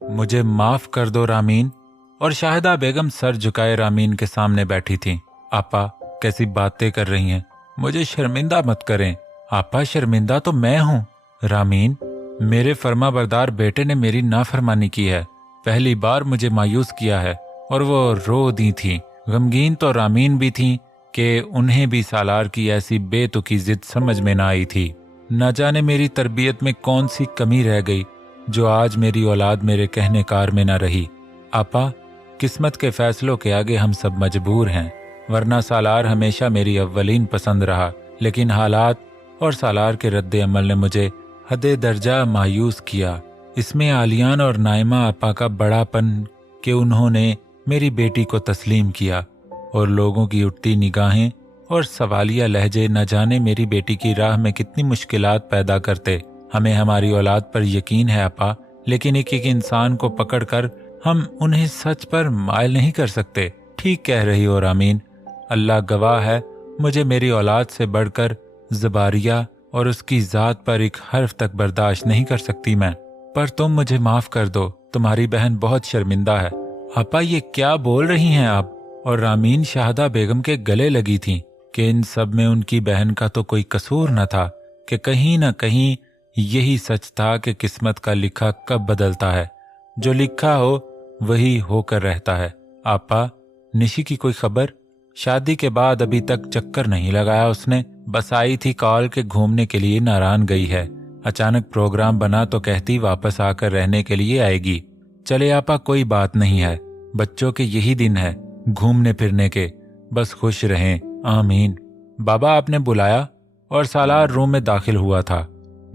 मुझे माफ कर दो रामीन। और शाहिदा बेगम सर झुकाए रामीन के सामने बैठी थीं। आपा, कैसी बातें कर रही हैं, मुझे शर्मिंदा मत करें। आपा, शर्मिंदा तो मैं हूँ। रामीन, मेरे फर्माबरदार बेटे ने मेरी नाफरमानी की है, पहली बार मुझे मायूस किया है। और वो रो दी थी। गमगीन तो रामीन भी थी कि उन्हें भी सालार की ऐसी बेतुकी जिद समझ में ना आई थी। न जाने मेरी तरबियत में कौन सी कमी रह गई जो आज मेरी औलाद मेरे कहने कार में न रही। आपा, किस्मत के फैसलों के आगे हम सब मजबूर हैं, वरना सालार हमेशा मेरी अव्वलीन पसंद रहा। लेकिन हालात और सालार के रद्द अमल ने मुझे हदे दर्जा मायूस किया। इसमें आलियान और नाइमा आपा का बड़ापन कि उन्होंने मेरी बेटी को तस्लीम किया, और लोगों की उठती निगाहें और सवालिया लहजे न जाने मेरी बेटी की राह में कितनी मुश्किलात पैदा करते। हमें हमारी औलाद पर यकीन है आपा, लेकिन एक एक इंसान को पकड़कर हम उन्हें सच पर मायल नहीं कर सकते। ठीक कह रही हो रामीन, अल्लाह गवाह है, मुझे मेरी औलाद से बढ़कर ज़बारिया और उसकी ज़ात पर एक हर्फ तक बर्दाश्त नहीं कर सकती मैं। पर तुम मुझे माफ़ कर दो, तुम्हारी बहन बहुत शर्मिंदा है। आपा, ये क्या बोल रही हैं आप? और रामीन शाहिदा बेगम के गले लगी थीं कि इन सब में उनकी बहन का तो कोई कसूर न था, कि कहीं न कहीं यही सच था कि किस्मत का लिखा कब बदलता है, जो लिखा हो वही होकर रहता है। आपा, निशी की कोई खबर? शादी के बाद अभी तक चक्कर नहीं लगाया उसने, बस आई थी कॉल के घूमने के लिए नारायण गई है। अचानक प्रोग्राम बना तो कहती वापस आकर रहने के लिए आएगी। चले आपा, कोई बात नहीं है, बच्चों के यही दिन है घूमने फिरने के, बस खुश रहें, आमीन। बाबा, आपने बुलाया? और सालार रूम में दाखिल हुआ था।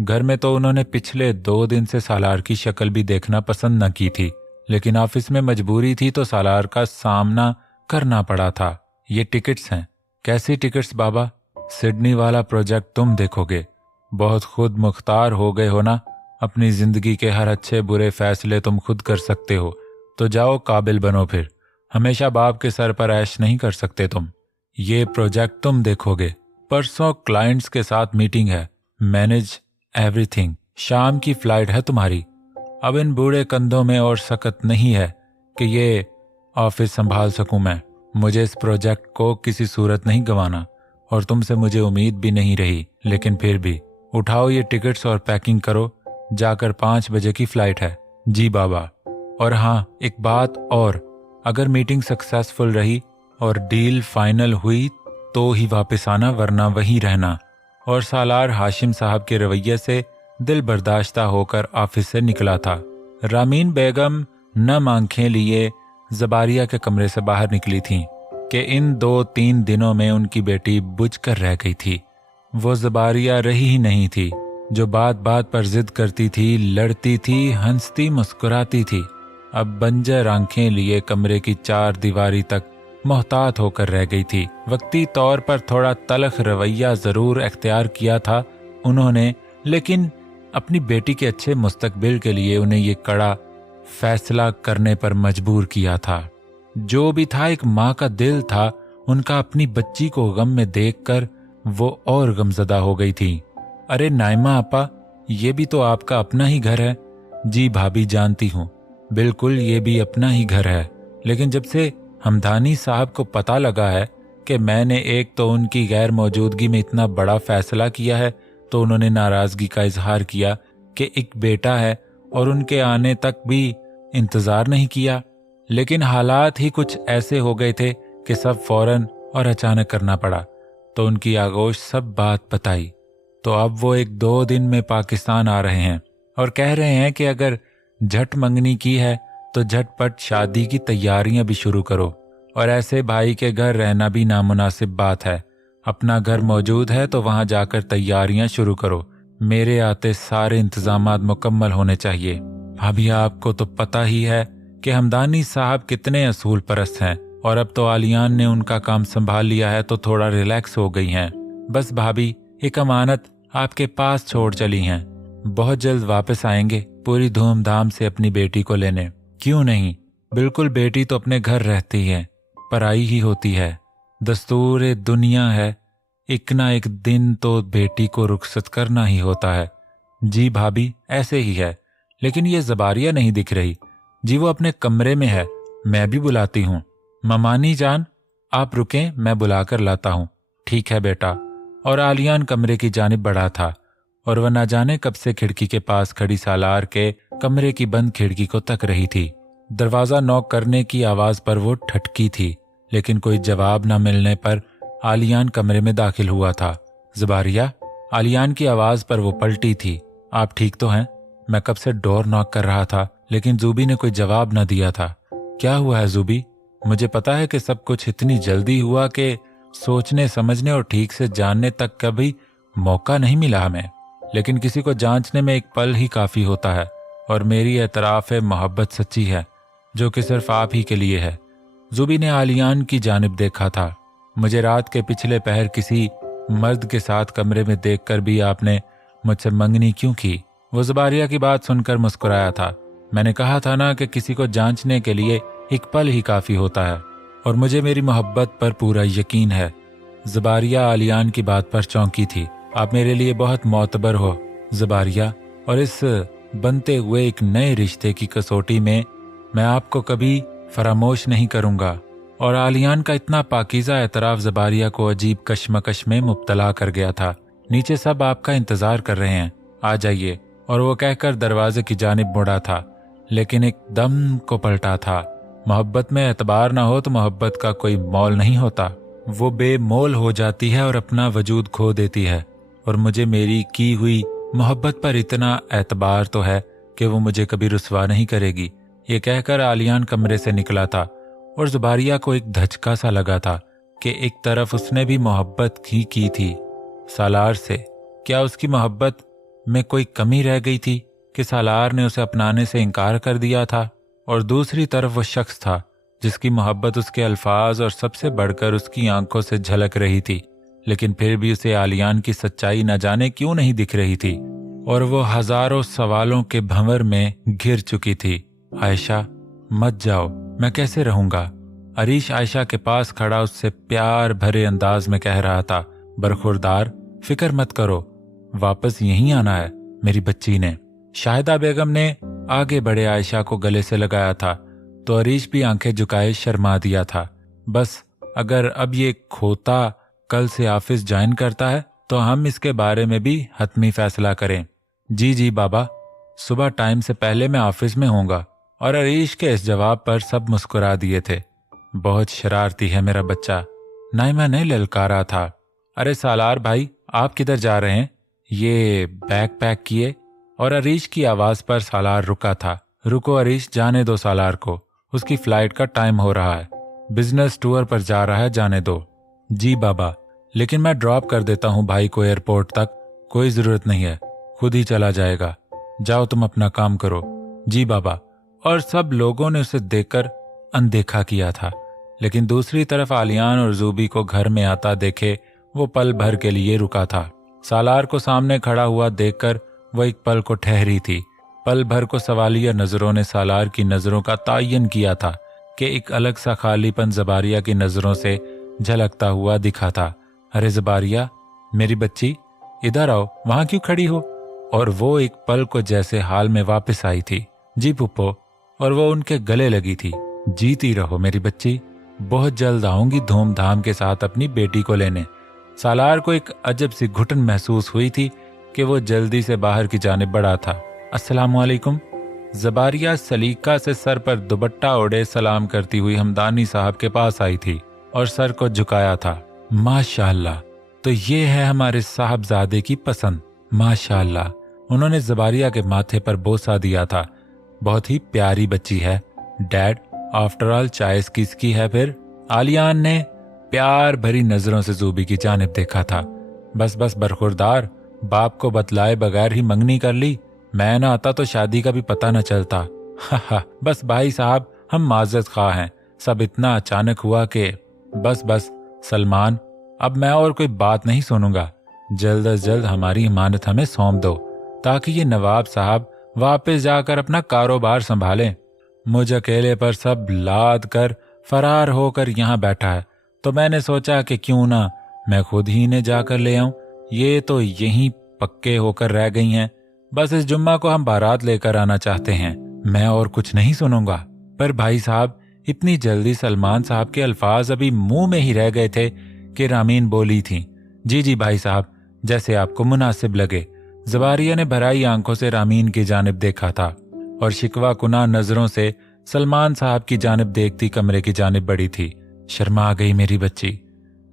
घर में तो उन्होंने पिछले 2 दिन से सालार की शक्ल भी देखना पसंद न की थी, लेकिन ऑफिस में मजबूरी थी तो सालार का सामना करना पड़ा था। ये टिकट्स हैं। कैसी टिकट्स बाबा? सिडनी वाला प्रोजेक्ट तुम देखोगे। बहुत खुद मुख्तार हो गए हो ना, अपनी जिंदगी के हर अच्छे बुरे फैसले तुम खुद कर सकते हो, तो जाओ काबिल बनो। फिर हमेशा बाप के सर पर ऐश नहीं कर सकते तुम। ये प्रोजेक्ट तुम देखोगे। परसों क्लाइंट्स के साथ मीटिंग है, मैनेज एवरीथिंग। शाम की फ्लाइट है तुम्हारी। अब इन बूढ़े कंधों में और सकत नहीं है कि ये ऑफिस संभाल सकूं मैं। मुझे इस प्रोजेक्ट को किसी सूरत नहीं गंवाना, और तुमसे मुझे उम्मीद भी नहीं रही, लेकिन फिर भी उठाओ ये टिकट्स और पैकिंग करो, जाकर 5 बजे की फ्लाइट है। जी बाबा। और हाँ, एक बात और, अगर मीटिंग सक्सेसफुल रही और डील फाइनल हुई तो ही वापस आना, वरना वहीं रहना। और सालार हाशिम साहब के रवैये से दिल बर्दाश्ता होकर ऑफिस से निकला था। रामीन बेगम नम आंखें लिए ज़बारिया के कमरे से बाहर निकली थीं कि इन 2-3 दिनों में उनकी बेटी बुझ कर रह गई थी। वो ज़बारिया रही ही नहीं थी जो बात बात पर जिद करती थी, लड़ती थी, हंसती मुस्कुराती थी। अब बंजर आंखें लिए कमरे की 4 दीवारी तक मोहतात होकर रह गई थी। वक्ती तौर पर थोड़ा तलख रवैया जरूर अख्तियार किया था उन्होंने, लेकिन अपनी बेटी के अच्छे मुस्तकबिल के लिए उन्हें ये कड़ा फैसला करने पर मजबूर किया था। जो भी था, एक माँ का दिल था उनका अपनी बच्ची को गम में देखकर वो और गमजदा हो गई थी। अरे नाइमा आपा, ये भी तो आपका अपना ही घर है। जी भाभी, जानती हूँ, बिल्कुल ये भी अपना ही घर है, लेकिन जब से हमदानी साहब को पता लगा है कि मैंने एक तो उनकी गैर मौजूदगी में इतना बड़ा फैसला किया है, तो उन्होंने नाराजगी का इजहार किया कि एक बेटा है, और उनके आने तक भी इंतजार नहीं किया। लेकिन हालात ही कुछ ऐसे हो गए थे कि सब फौरन और अचानक करना पड़ा, तो उनकी आगोश सब बात बताई। तो अब वो 1-2 दिन में पाकिस्तान आ रहे हैं और कह रहे हैं कि अगर झट मंगनी की है तो झटपट शादी की तैयारियां भी शुरू करो। और ऐसे भाई के घर रहना भी नामुनासिब बात है। अपना घर मौजूद है तो वहां जाकर तैयारियां शुरू करो। मेरे आते सारे इंतजामात मुकम्मल होने चाहिए। भाभी, आपको तो पता ही है कि हमदानी साहब कितने असूल परस्त हैं, और अब तो आलियान ने उनका काम संभाल लिया है तो थोड़ा रिलैक्स हो गई हैं। बस भाभी, एक अमानत आपके पास छोड़ चली हैं, बहुत जल्द वापस आएंगे पूरी धूमधाम से अपनी बेटी को लेने। क्यों नहीं, बिल्कुल, बेटी तो अपने घर रहती है, पराई ही होती है। दस्तूर दुनिया है, एक ना एक दिन तो बेटी को रुखसत करना ही होता है। जी भाभी, ऐसे ही है, लेकिन ये ज़बारिया नहीं दिख रही। जी वो अपने कमरे में है, मैं भी बुलाती हूँ। ममानी जान, आप रुकें, मैं बुलाकर लाता हूँ। ठीक है बेटा। और आलियान कमरे की जानिब बढ़ा था और वह न जाने कब से खिड़की के पास खड़ी सालार के कमरे की बंद खिड़की को तक रही थी। दरवाजा नॉक करने की आवाज पर वो ठटकी थी, लेकिन कोई जवाब न मिलने पर आलियान कमरे में दाखिल हुआ था। ज़बारिया, आलियान की आवाज पर वो पलटी थी। आप ठीक तो हैं? मैं कब से डोर नॉक कर रहा था, लेकिन जूबी ने कोई जवाब न दिया था। क्या हुआ है जूबी? मुझे पता है कि सब कुछ इतनी जल्दी हुआ कि सोचने समझने और ठीक से जानने तक का भी मौका नहीं मिला हमें, लेकिन किसी को जांचने में एक पल ही काफी होता है, और मेरी एतराफ़ मोहब्बत सच्ची है, जो कि सिर्फ आप ही के लिए है। जूबी ने आलियान की जानिब देखा था। मुझे रात के पिछले पहर किसी मर्द के साथ कमरे में देखकर भी आपने मुझसे मंगनी क्यों की? वो ज़बारिया की बात सुनकर मुस्कुराया था। मैंने कहा था ना कि किसी को जांचने के लिए एक पल ही काफी होता है, और मुझे मेरी मोहब्बत पर पूरा यकीन है। ज़बारिया आलियान की बात पर चौंकी थी। आप मेरे लिए बहुत मोतबर हो ज़बारिया, और इस बनते हुए एक नए रिश्ते की कसौटी में मैं आपको कभी फरामोश नहीं करूंगा। और आलियान का इतना पाकीज़ा एतराफ़ ज़बारिया को अजीब कश्मकश में मुब्तला कर गया था। नीचे सब आपका इंतजार कर रहे हैं, आ जाइए। और वो कहकर दरवाजे की जानिब मुड़ा था, लेकिन एक दम को पलटा था। मोहब्बत में एतबार ना हो तो मोहब्बत का कोई मोल नहीं होता। वो बेमोल हो जाती है और अपना वजूद खो देती है। और मुझे मेरी की हुई मोहब्बत पर इतना एतबार तो है कि वो मुझे कभी रुसवा नहीं करेगी। ये कहकर आलियान कमरे से निकला था, और ज़बारिया को एक धचका सा लगा था कि एक तरफ उसने भी मोहब्बत ही की थी सालार से। क्या उसकी मोहब्बत में कोई कमी रह गई थी कि सालार ने उसे अपनाने से इनकार कर दिया था? और दूसरी तरफ वो शख्स था जिसकी मोहब्बत उसके अल्फाज और सबसे बढ़कर उसकी आंखों से झलक रही थी, लेकिन फिर भी उसे आलियान की सच्चाई न जाने क्यों नहीं दिख रही थी, और वो हजारों सवालों के भंवर में घिर चुकी थी। आयशा, मत जाओ, मैं कैसे रहूंगा? अरीश आयशा के पास खड़ा उससे प्यार भरे अंदाज में कह रहा था। बरखुरदार, फिक्र मत करो, वापस यहीं आना है मेरी बच्ची ने। शाहिदा बेगम ने आगे बढ़े आयशा को गले से लगाया था, तो अरीश भी आंखें झुकाए शर्मा दिया था। बस अगर अब ये खोता कल से ऑफिस ज्वाइन करता है तो हम इसके बारे में भी हतमी फैसला करें। जी जी बाबा, सुबह टाइम से पहले मैं ऑफिस में होऊंगा। और अरीश के इस जवाब पर सब मुस्कुरा दिए थे। बहुत शरारती है मेरा बच्चा, नाइमा ने ललकारा था। अरे सालार भाई, आप किधर जा रहे हैं? ये बैग पैक किए। और अरीश की आवाज पर सालार रुका था। रुको अरीश, जाने दो सालार को, उसकी फ्लाइट का टाइम हो रहा है, बिजनेस टूर पर जा रहा है, जाने दो। जी बाबा, लेकिन मैं ड्रॉप कर देता हूँ भाई को एयरपोर्ट तक। कोई जरूरत नहीं है, खुद ही चला जाएगा, जाओ तुम अपना काम करो। जी बाबा। और सब लोगों ने उसे देखकर अनदेखा किया था, लेकिन दूसरी तरफ आलियान और जूबी को घर में आता देखे वो पल भर के लिए रुका था। सालार को सामने खड़ा हुआ देखकर वह एक पल को ठहरी थी। पल भर को सवालिया नजरों ने सालार की नजरों का तायन किया था कि एक अलग सा खालीपन ज़बारिया की नजरों से झलकता हुआ दिखा था। अरे ज़बारिया, मेरी बच्ची, इधर आओ, वहां क्यों खड़ी हो? और वो एक पल को जैसे हाल में वापस आई थी। जी पुप्पो। और वो उनके गले लगी थी। जीती रहो मेरी बच्ची, बहुत जल्द आऊंगी धूमधाम के साथ अपनी बेटी को लेने। सालार को एक अजब सी घुटन महसूस हुई थी कि वो जल्दी से बाहर की जानिब बढ़ा था। अस्सलामुअलैकुम। ज़बारिया सलीका से सर पर दुपट्टा ओढ़े सलाम करती हुई हमदानी साहब के पास आई थी और सर को झुकाया था। माशाअल्लाह, तो ये है हमारे साहबजादे की पसंद, माशाअल्लाह। उन्होंने ज़बारिया के माथे पर बोसा दिया था। बहुत ही प्यारी बच्ची है डैड, आफ्टर ऑल चाय किसकी है फिर? आलियान ने प्यार भरी नजरों से जूबी की जानिब देखा था। बस बस बरखुरदार, बाप को बतलाए बगैर ही मंगनी कर ली। मैं ना आता तो शादी का भी पता न चलता। हा, बस भाई साहब, हम माजरत खा हैं, सब इतना अचानक हुआ कि बस सलमान, अब मैं और कोई बात नहीं सुनूंगा। जल्द अज जल्द हमारी इमानत हमें सौंप दो, ताकि ये नवाब साहब वापस जाकर अपना कारोबार संभालें। मुझ अकेले पर सब लाद कर फरार होकर यहाँ बैठा है, तो मैंने सोचा कि क्यों ना मैं खुद ही इन्हें जाकर ले आऊं। ये तो यहीं पक्के होकर रह गई हैं, बस इस जुम्मा को हम बारात लेकर आना चाहते हैं। मैं और कुछ नहीं सुनूंगा। पर भाई साहब, इतनी जल्दी सलमान साहब के अल्फाज अभी मुंह में ही रह गए थे कि रामीन बोली थी, जी जी भाई साहब, जैसे आपको मुनासिब लगे। जबारिया ने भराई आंखों से रामीन की जानिब देखा था और शिकवा कुना नजरों से सलमान साहब की जानिब देखती कमरे की जानिब बढ़ी थी। शर्मा गई मेरी बच्ची।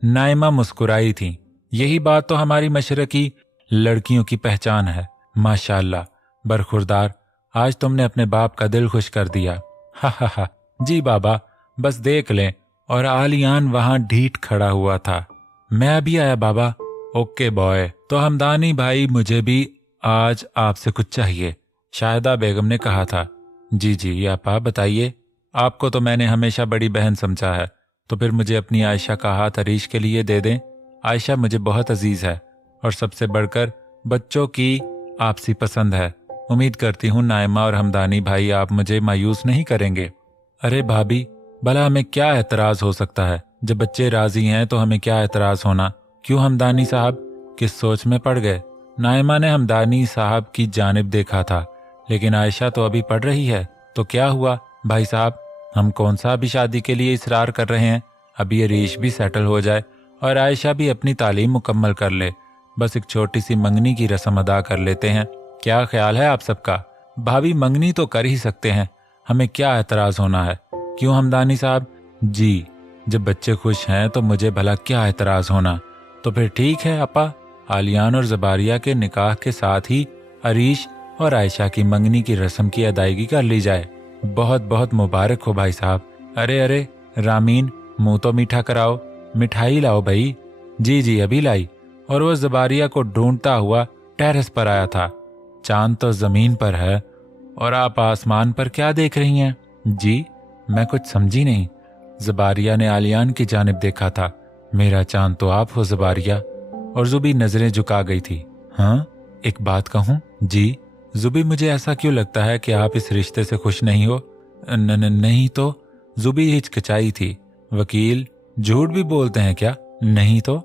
नाइमा मुस्कुराई थी। यही बात तो हमारी मशरकी लड़कियों की पहचान है। माशाअल्लाह, बरखुरदार, आज तुमने अपने बाप का दिल खुश कर दिया। हा हा हा। जी बाबा, बस देख लें। और आलियान वहां ढीठ खड़ा हुआ था। मैं अभी आया बाबा। Okay boy. तो हमदानी भाई, मुझे भी आज आपसे कुछ चाहिए, शाहिदा बेगम ने कहा था। जी जी आपा, बताइए। आपको तो मैंने हमेशा बड़ी बहन समझा है, तो फिर मुझे अपनी आयशा का हाथ अरीश के लिए दे दें। आयशा मुझे बहुत अजीज है और सबसे बढ़कर बच्चों की आपसी पसंद है। उम्मीद करती हूँ नाइमा और हमदानी भाई आप मुझे मायूस नहीं करेंगे। अरे भाभी, भला हमें क्या एतराज हो सकता है? जब बच्चे राजी हैं तो हमें क्या एतराज होना? क्यों हमदानी साहब, किस सोच में पड़ गए? नाइमा ने हमदानी साहब की जानिब देखा था, लेकिन आयशा तो अभी पढ़ रही है। तो क्या हुआ भाई साहब, हम कौन सा अभी शादी के लिए इसरार कर रहे हैं? अभी अरीश भी सेटल हो जाए और आयशा भी अपनी तालीम मुकम्मल कर ले। बस एक छोटी सी मंगनी की रस्म अदा कर लेते हैं। क्या ख्याल है आप सबका? भाभी, मंगनी तो कर ही सकते हैं, हमें क्या एतराज होना है? क्यों हमदानी साहब? जी, जब बच्चे खुश हैं तो मुझे भला क्या एतराज होना? तो फिर ठीक है अपा, आलियान और जबारिया के निकाह के साथ ही अरीश और आयशा की मंगनी की रस्म की अदायगी कर ली जाए। बहुत बहुत मुबारक हो भाई साहब। अरे अरे रामीन, मुंह तो मीठा कराओ, मिठाई लाओ भाई। जी जी अभी लाई। और वह जबारिया को ढूंढता हुआ टेरेस पर आया था। चांद तो जमीन पर है और आप आसमान पर क्या देख रही हैं? जी, मैं कुछ समझी नहीं। जबारिया ने आलियान की जानिब देखा था। मेरा चांद तो आप हो जबारिया। और जुबी नजरें झुका गई थी। हाँ, एक बात कहूं? जी। जुबी, मुझे ऐसा क्यों लगता है कि आप इस रिश्ते से खुश नहीं हो? नहीं तो। जुबी हिचकिचाई थी। वकील, झूठ भी बोलते हैं क्या? नहीं तो।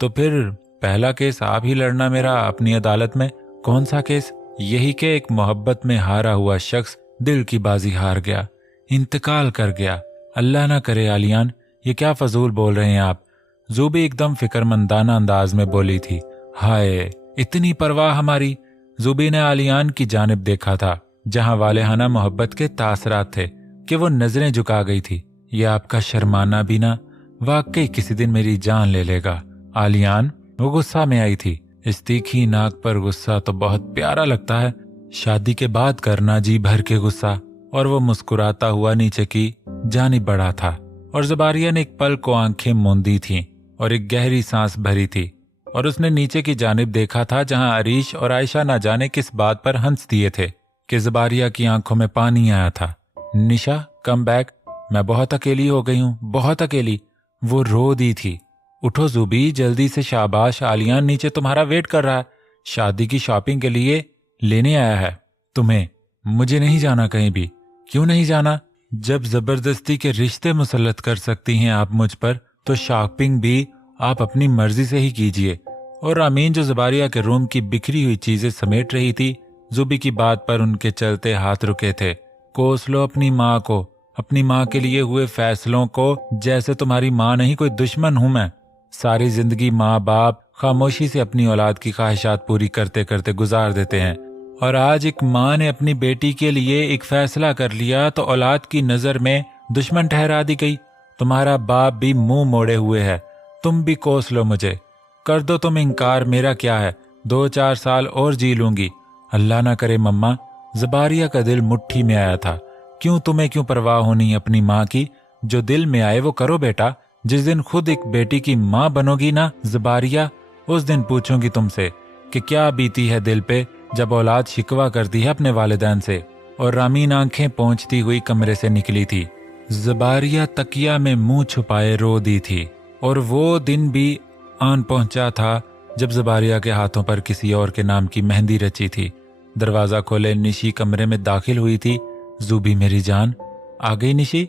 तो फिर पहला केस आप ही लड़ना मेरा अपनी अदालत में। कौन सा केस? यही कि एक मोहब्बत में हारा हुआ शख्स दिल की बाजी हार गया, इंतकाल कर गया। अल्लाह ना करे आलियान, ये क्या फजूल बोल रहे हैं आप? जुबी एकदम फिक्रमंदाना अंदाज में बोली थी। हाय, इतनी परवाह हमारी। जुबी ने आलियान की जानिब देखा था, जहां वालेहाना मोहब्बत के तासरात थे कि वो नजरें झुका गई थी। ये आपका शर्माना भी ना वाकई किसी दिन मेरी जान ले लेगा। आलियान, वो गुस्सा में आई थी। इस तीखी नाक पर गुस्सा तो बहुत प्यारा लगता है। शादी के बाद करना जी भर के गुस्सा। और वो मुस्कुराता हुआ नीचे की जानिब बढ़ा था और जबारिया ने एक पल को आंखें मूंदी थीं और एक गहरी सांस भरी थी और उसने नीचे की जानिब देखा था, जहां अरीश और आयशा ना जाने किस बात पर हंस दिए थे कि जबारिया की आंखों में पानी आया था। निशा, कम बैक, मैं बहुत अकेली हो गई हूँ, बहुत अकेली। वो रो दी थी। उठो जुबी, जल्दी से, शाबाश। आलियान नीचे तुम्हारा वेट कर रहा है, शादी की शॉपिंग के लिए लेने आया है तुम्हें। मुझे नहीं जाना कहीं भी। क्यों नहीं जाना? जब जबरदस्ती के रिश्ते मुसल्लत कर सकती हैं आप मुझ पर, तो शॉपिंग भी आप अपनी मर्जी से ही कीजिए। और रामीन, जो जबारिया के रूम की बिखरी हुई चीजें समेट रही थी, जुबी की बात पर उनके चलते हाथ रुके थे। कोस लो अपनी माँ को, अपनी माँ के लिए हुए फैसलों को। जैसे तुम्हारी माँ नहीं, कोई दुश्मन हूं मैं। सारी जिंदगी माँ बाप खामोशी से अपनी औलाद की ख्वाहिशात पूरी करते करते गुजार देते हैं, और आज एक माँ ने अपनी बेटी के लिए एक फैसला कर लिया तो औलाद की नजर में दुश्मन ठहरा दी गई। तुम्हारा बाप भी मुंह मोड़े हुए है, तुम भी कोस लो मुझे। कर दो तुम इनकार, मेरा क्या है, 2-4 साल और जी लूंगी। अल्लाह ना करे मम्मा। जबारिया का दिल मुट्ठी में आया था। क्यों, तुम्हें क्यों परवाह होनी अपनी माँ की? जो दिल में आए वो करो बेटा। जिस दिन खुद एक बेटी की माँ बनोगी ना जबारिया, उस दिन पूछूंगी तुमसे कि क्या बीती है दिल पे जब औलाद शिकवा करती है अपने वालिदैन से। और रामीन आंखें पोंछती हुई कमरे से निकली थी। जबारिया तकिया में मुंह छुपाए रो दी थी। और वो दिन भी आन पहुंचा था जब जबारिया के हाथों पर किसी और के नाम की मेहंदी रची थी। दरवाजा खोले निशी कमरे में दाखिल हुई थी। जुबी मेरी जान, आ गई निशी?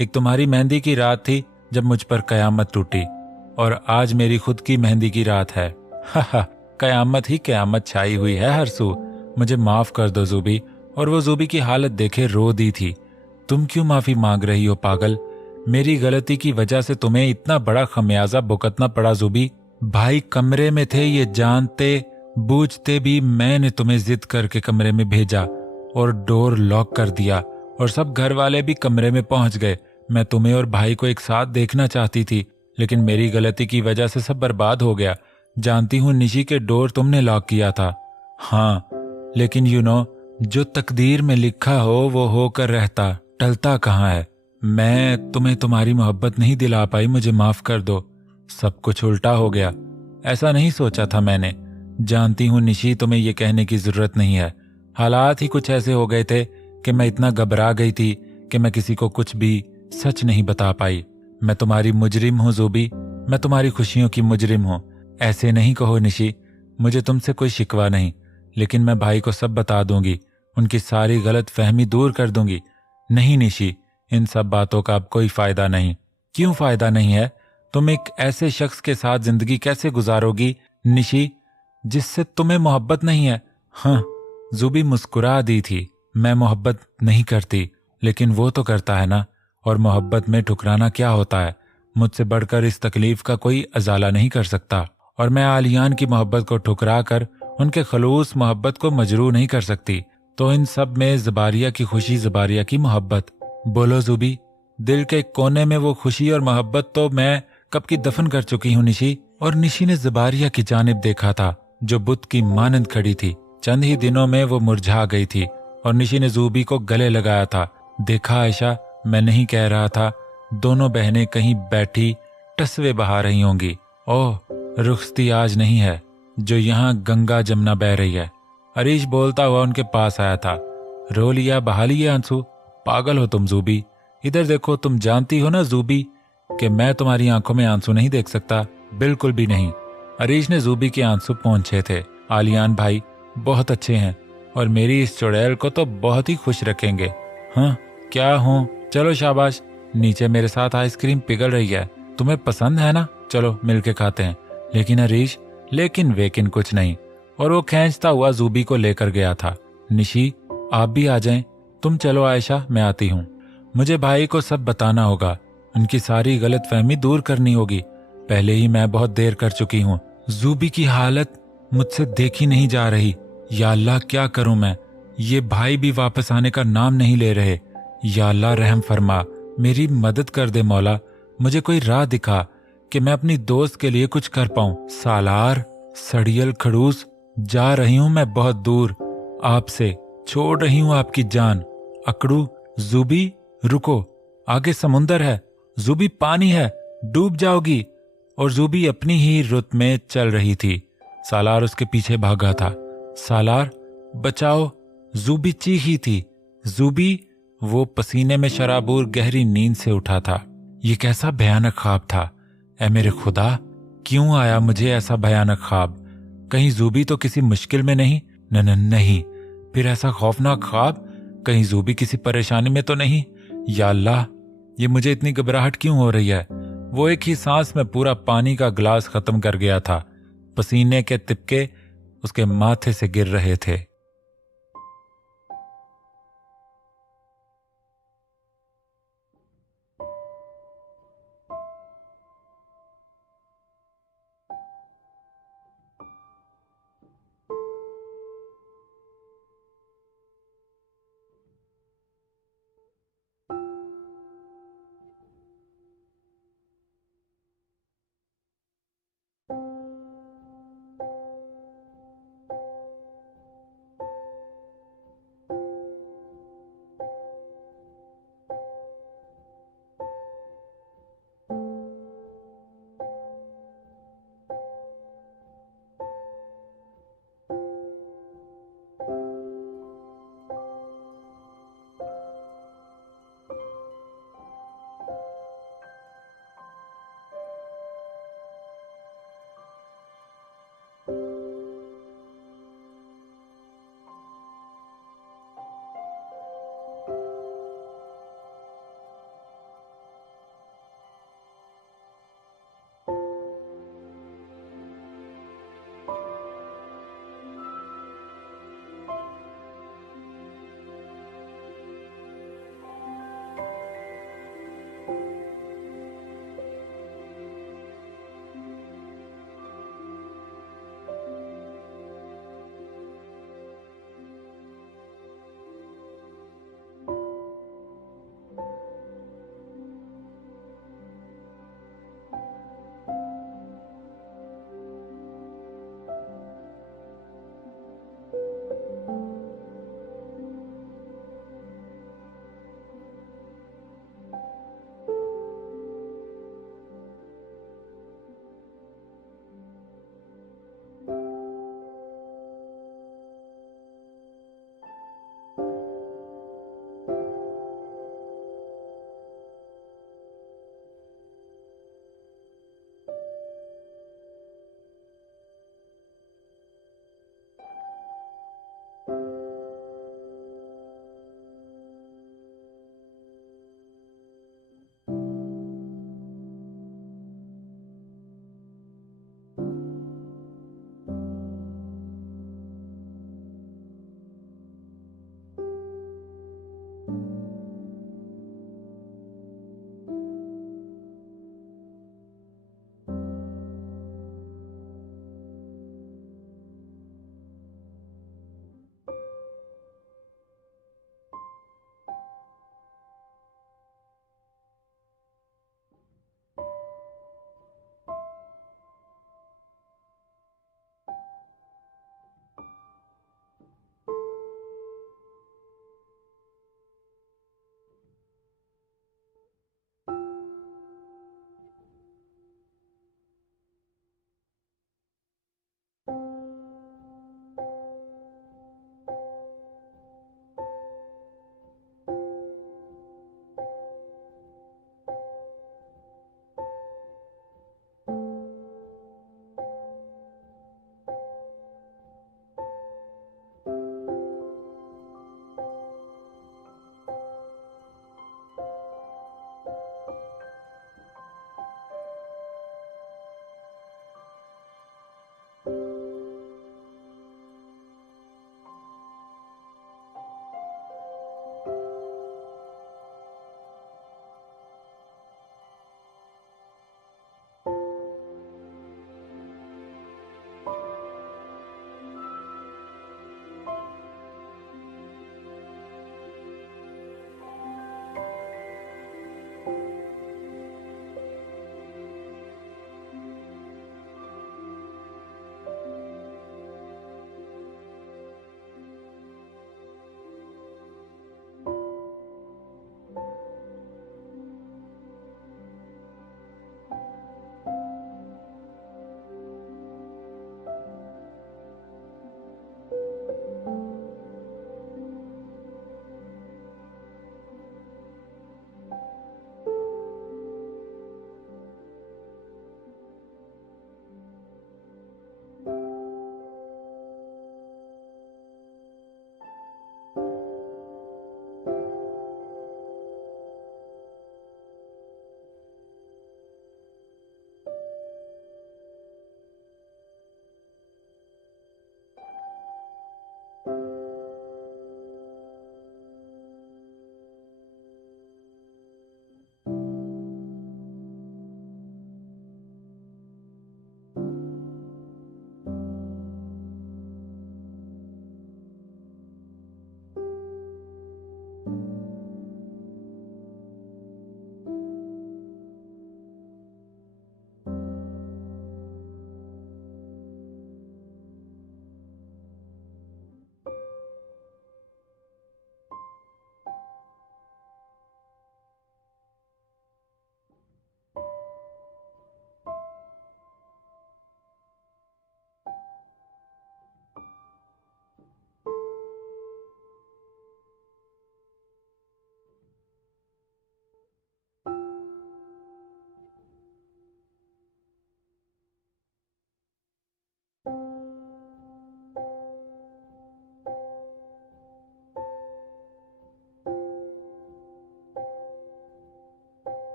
एक तुम्हारी मेहंदी की रात थी जब मुझ पर कयामत टूटी, और आज मेरी खुद की मेहंदी की रात है। हा हा, कयामत ही कयामत छाई हुई है हर सू। मुझे माफ कर दो जुबी, और वो जूबी की हालत देखे रो दी थी। तुम क्यों माफी मांग रही हो पागल? मेरी गलती की वजह से तुम्हें इतना बड़ा खमियाजा भुगतना पड़ा जूबी। भाई कमरे में थे, ये जानते बूझते भी मैंने तुम्हें जिद करके कमरे में भेजा और डोर लॉक कर दिया, और सब घर वाले भी कमरे में पहुंच गए। मैं तुम्हें और भाई को एक साथ देखना चाहती थी, लेकिन मेरी गलती की वजह से सब बर्बाद हो गया। जानती हूँ निशी के डोर तुमने लॉक किया था। हाँ, लेकिन जो तकदीर में लिखा हो वो होकर रहता, टलता कहाँ है। मैं तुम्हें तुम्हारी मोहब्बत नहीं दिला पाई, मुझे माफ कर दो। सब कुछ उल्टा हो गया, ऐसा नहीं सोचा था मैंने। जानती हूँ निशी, तुम्हें ये कहने की जरूरत नहीं है। हालात ही कुछ ऐसे हो गए थे कि मैं इतना घबरा गई थी कि मैं किसी को कुछ भी सच नहीं बता पाई। मैं तुम्हारी मुजरिम हूँ जूबी, मैं तुम्हारी खुशियों की मुजरिम हूँ। ऐसे नहीं कहो निशी, मुझे तुमसे कोई शिकवा नहीं, लेकिन मैं भाई को सब बता दूंगी, उनकी सारी गलत फहमी दूर कर दूंगी। नहीं निशी, इन सब बातों का अब कोई फायदा नहीं। क्यों फायदा नहीं है? तुम एक ऐसे शख्स के साथ जिंदगी कैसे गुजारोगी निशी, जिससे तुम्हें मोहब्बत नहीं है? हाँ, जूबी मुस्कुरा दी थी। मैं मोहब्बत नहीं करती, लेकिन वो तो करता है ना। और मोहब्बत में ठुकराना क्या होता है? मुझसे बढ़कर इस तकलीफ का कोई अजाला नहीं कर सकता, और मैं आलियान की मोहब्बत को ठुकरा कर उनके खलूस मोहब्बत को मजरू नहीं कर सकती। तो इन सब में ज़बारिया की खुशी, ज़बारिया की मोहब्बत। बोलो जूबी, दिल के कोने में वो खुशी और मोहब्बत तो मैं कब की दफन कर चुकी हूँ निशी। और निशी ने ज़बारिया की जानिब देखा था, जो बुत की मानंद खड़ी थी। चंद ही दिनों में वो मुरझा गई थी, और निशी ने जूबी को गले लगाया था। देखा आयशा, मैं नहीं कह रहा था। दोनों बहनें कहीं बैठी टसवे बहा रही होंगी। ओह, रुखसती आज नहीं है जो यहाँ गंगा जमुना बह रही है। हरीश बोलता हुआ उनके पास आया था। रो लिया, बहा लिए आंसू? पागल हो तुम जूबी, इधर देखो। तुम जानती हो ना जूबी कि मैं तुम्हारी आंखों में आंसू नहीं देख सकता, बिल्कुल भी नहीं। हरीश ने जूबी के आंसू पोंछे थे। आलियान भाई बहुत अच्छे हैं, और मेरी इस चुड़ैल को तो बहुत ही खुश रखेंगे। हाँ, क्या हूँ? चलो शाबाश, नीचे मेरे साथ आइसक्रीम पिघल रही है, तुम्हें पसंद है ना? चलो मिलके खाते हैं। लेकिन हरीश, लेकिन वेकिन कुछ नहीं। और वो खींचता हुआ जूबी को लेकर गया था। निशी, आप भी आ जाएं। तुम चलो आयशा, मैं आती हूँ। मुझे भाई को सब बताना होगा, उनकी सारी गलत फहमी दूर करनी होगी। पहले ही मैं बहुत देर कर चुकी हूँ। जूबी की हालत मुझसे देखी नहीं जा रही। या अल्लाह, क्या करूं मैं? ये भाई भी वापस आने का नाम नहीं ले रहे। या अल्लाह, रहम फरमा, मेरी मदद कर दे मौला। मुझे कोई राह दिखा कि मैं अपनी दोस्त के लिए कुछ कर पाऊं। सालार, सड़ियल खड़ूस, जा रही हूं मैं बहुत दूर, आपसे छोड़ रही हूं आपकी जान। अकड़ू, जूबी रुको, आगे समुंदर है। जूबी, पानी है, डूब जाओगी। और जूबी अपनी ही रुत में चल रही थी। सालार उसके पीछे भागा था। सालार, बचाओ, जूबी चीखी थी। जूबी, वो पसीने में शराबूर गहरी नींद से उठा था। ये कैसा भयानक ख्वाब था? ऐ मेरे खुदा, क्यों आया मुझे ऐसा भयानक ख्वाब? कहीं जूबी तो किसी मुश्किल में नहीं? नहीं, फिर ऐसा खौफनाक ख्वाब? कहीं जूबी किसी परेशानी में तो नहीं? या अल्लाह, ये मुझे इतनी घबराहट क्यों हो रही है? वो एक ही सांस में पूरा पानी का गिलास खत्म कर गया था। पसीने के तिपके उसके माथे से गिर रहे थे।